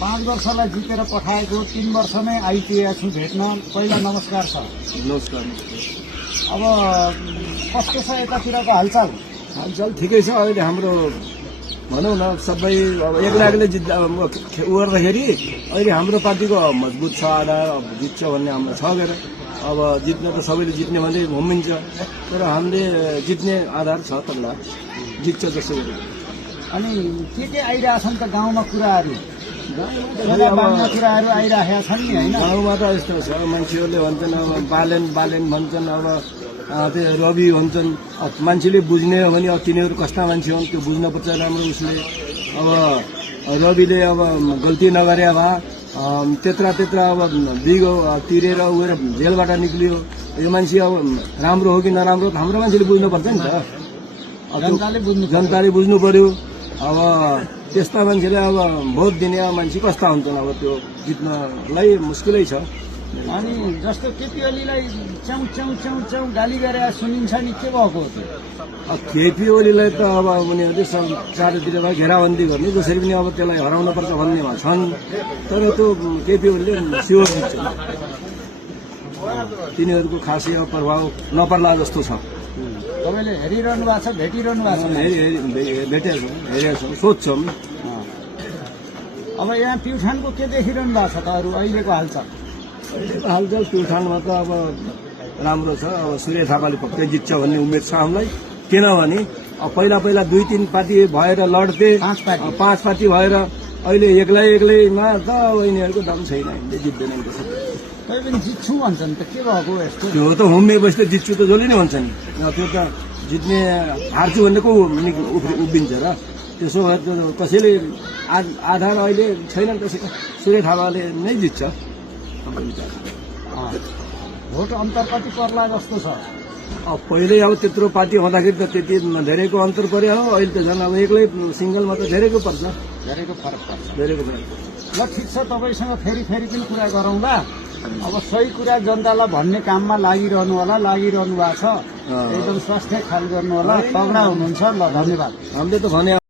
5 वर्षलाई जितेर पठाएको 3 वर्ष नै आइपुगेको छु भेट्न। पहिला नमस्कार छ। नमस्कार। अब कस्तो छ यतातिरको हालचाल? हालचाल ठिकै छ। अहिले हाम्रो भनौँ न सबै अब एक्लै उ गर्दाखेरि अहिले हाम्रो पार्टीको मजबुत छ आधार, अब जित्छ भन्ने हाम्रो छ गएर। अब जित्न त सबैले जित्ने भन्दै घुमिन्छ, तर हामीले जित्ने आधार छ तल्ला, जित्छ जसो गरी। अनि के आइरहेछन् त गाउँमा कुराहरू? कुराहरू आइरहेका छन् नि होइन? गाउँमा त यस्तो छ, मान्छेहरूले भन्छन् अब बालेन भन्छन्, अब त्यो रवि भन्छन्। मान्छेले बुझ्ने हो भने अब तिनीहरू कस्ता मान्छे हुन् त्यो बुझ्नुपर्छ राम्रो उसले। अब रविले अब गल्ती नगरे भए त्यत्रा अब बिगो तिरेर उयो जेलबाट निक्लियो। यो मान्छे अब राम्रो हो कि नराम्रो हाम्रो मान्छेले बुझ्नुपर्छ नि त। जनताले बुझ्नु पर्यो। अब त्यस्ता मान्छेले अब भोट दिने मान्छे कस्ता हुन्छन्, अब त्यो जित्नलाई मुस्किलै छ। अनि जस्तो केपी ओलीलाई च्याउ च्याउ च्याउ च्याउ गाली गरे सुनिन्छ नि, के भएको हो त्यो? केपी ओलीलाई त अब उनीहरूले चारैतिर घेराबन्दी गर्ने, जसरी पनि अब त्यसलाई हराउनुपर्छ भन्नेमा छन्। तर त्यो केपी ओलीले स्योर दिन्छ, तिनीहरूको खासै प्रभाव नपर्ला जस्तो छ। तपाईँले हेरिरहनु भएको छ, भेटिरहनु भएको छ? हेरेका छौँ, सोध्छौँ। अब यहाँ प्युठानको के देखिरहनु भएको छ त अरू अहिलेको हालचाल? हालचाल प्युठानमा त अब राम्रो छ। अब सूर्य थापाले पक्कै जित्छ भन्ने उम्मेद छ हामीलाई। किनभने पहिला 2-3 पार्टी भएर लड्थे, 5 पार्टी भएर अहिले एक्लैमा त अब यिनीहरूको दम छैन, जित्दैन। तै पनि जित्छु भन्छन् त, के भएको यस्तो? त्यो त होमिएपछि त जित्छु त जसले नै भन्छ नि। त्यो त जित्ने हार्छु भन्ने को उभिन्छ र? त्यसो भए त कसैले आधार अहिले छैन, त्यसैले सूर्य थापाले नै जित्छ। भोट अन्तर कति पर्ला जस्तो छ? अब पहिल्यै अब त्यत्रो पार्टी हुँदाखेरि त त्यति धेरैको अन्तर पर्यो हो। अहिले त झन् अब एक्लै सिङ्गलमा त धेरैको पर्छ, धेरैको फरक पर्छ। ल ठिक छ, तपाईँसँग फेरि पनि कुरा गरौँला। अब सही कुरा जनतालाई भन्ने काममा लागिरहनु भएको छ। एकदम स्वास्थ्य ख्याल गर्नु होला। तगडा हुनुहुन्छ। ल, धन्यवाद। हामीले त भने